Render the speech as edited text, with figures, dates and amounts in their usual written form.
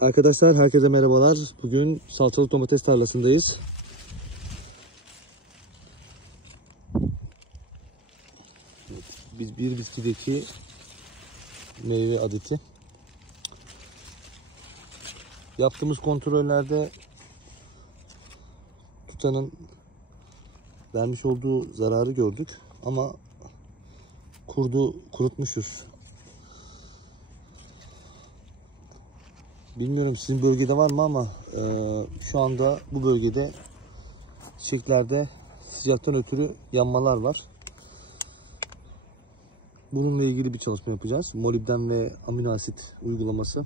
Arkadaşlar herkese merhabalar. Bugün salçalık domates tarlasındayız. Biz bir bitkideki meyve adeti. Yaptığımız kontrollerde tutanın vermiş olduğu zararı gördük ama kurdu kurutmuşuz. Bilmiyorum sizin bölgede var mı ama şu anda bu bölgede çiçeklerde sıcaktan ötürü yanmalar var. Bununla ilgili bir çalışma yapacağız. Molibden ve amino asit uygulaması.